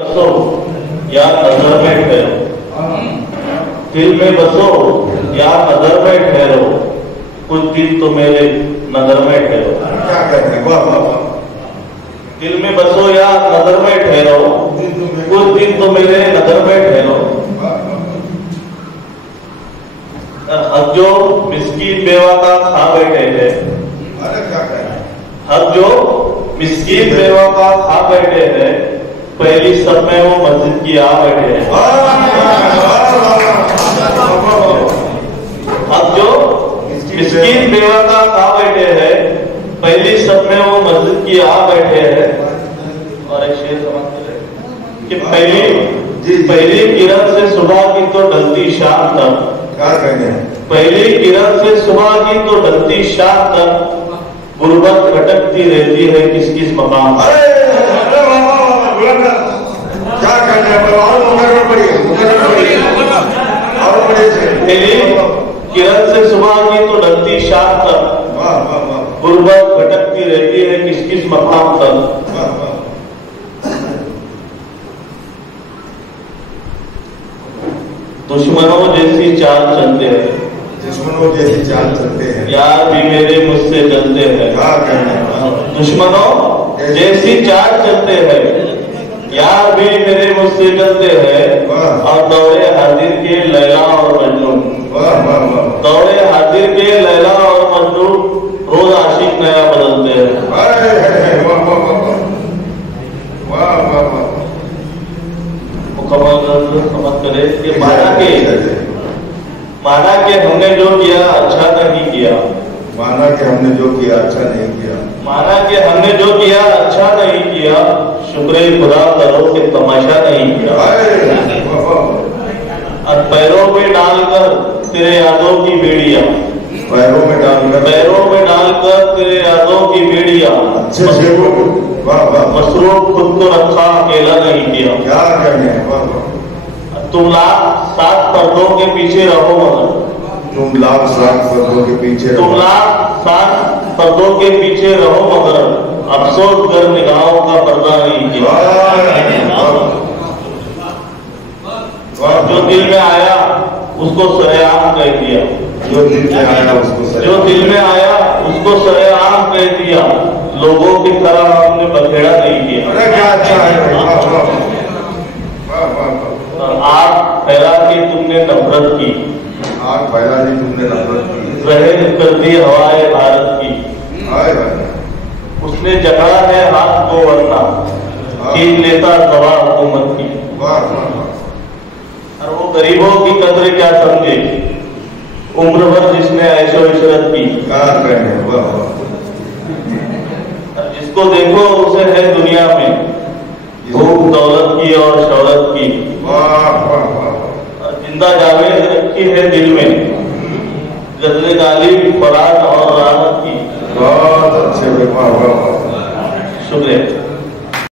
बसो या नजर में ठहरो, दिल में बसो या नजर में ठहरो, कुछ दिन तो मेरे नजर में ठहरो। क्या कहते हैं? वाह वाह वाह। दिल में बसो या नजर में ठहरो, कुछ दिन तो मेरे नजर में ठहरो। हक जो मिस्कीन बेवा का खा बैठे हैं, अरे क्या कह रहे हैं? हक जो मिस्कीन बेवा का खा बैठे हैं, पहली सब में वो मस्जिद की आ बैठे हैं। हक जो मिस्कीन बेवा का खा बैठे हैं, पहली सब में वो मस्जिद की आ बैठे हैं। और एक शेर समझते हैं कि पहली किरण से सुबह की तो ढलती शाम तक, क्या कहते हैं? पहली किरण से सुबह की तो ढलती शाम तक, गुर्बत भटकती रहती है किस किस मकाम पर। क्या कहते हैं? और मुकर्रर पढ़िए, और पढ़िए से। पहली किरण से सुबह की तो ढलती शाम तक, वाह वाह वाह गुर्बत भटकती रहती है किस किस मकाम तक। वाह वाह। दुश्मनों जैसी चाल चलते हैं, दुश्मनों जैसी चाल चलते हैं, यार भी मेरे मुझसे जलते हैं। क्या कहते हैं? दुश्मनों जैसी चाल चलते हैं, यार भी मेरे मुझसे जलते हैं। और दौरे हाजिर के लैला और मजनू, वाह वाह वाह। दौरे हाजिर के लैला और मजनू, रोज आशिक नया बदलते हैं। अरे वाह वाह वाह वाह वाह वाह। मुकम्मल समझ करे कि माना कि हमने जो किया अच्छा नहीं किया, माना कि हमने जो किया अच्छा नहीं किया, माना कि हमने जो किया अच्छा नहीं किया, शुक्र खुदा करो कि तमाशा नहीं किया। अरे वाह वाह। और पैरों में डालकर तेरे यादों की बेड़िया, पैरों में डालकर, पैरों में डालकर तेरे यादों की बेड़िया, अच्छे से वो। वाह वाह। मसरूफ खुद को रखा अकेला नहीं किया। क्या कहते हैं? वाह वाह। तुम लाख सात पर्दों के पीछे रहो मगर, तुम लाख सात पर्दों के पीछे तुम रहो। लाख सात पर्दों के पीछे रहो मगर, अफसोस कर निगाहों का पर्दा नहीं किया। जो दिल में आया उसको सरेआम कह दिया, जो दिल में आया उसको, जो दिल में आया उसको सरेआम कह दिया, लोगों की तरह हमने बखेड़ा नहीं किया। अरे क्या अच्छा है। वाह वाह वाह वाह वाह। आग फैला के तुमने नफरत की, आग फैला दी तुमने नफरत की, जहर कर दी हवाए भारत की। हाय हाय। उसने जकड़ा है हाथ को वरना, छीन लेता दवा हुकूमत की। वाह वाह वाह। और वो गरीबों की कदर क्या समझे, उम्र भर जिसने ऐशो इशरत की। क्या कहते हैं? वाह वाह। जिसको देखो उसे है दुनिया में भूख दौलत की और शौहरत की। वाह वाह वाह। जिंदा जावेद रखी है दिल में, गजले गालिब फराज और राहत की। बहुत अच्छे। वाह वाह वाह। शुक्रिया।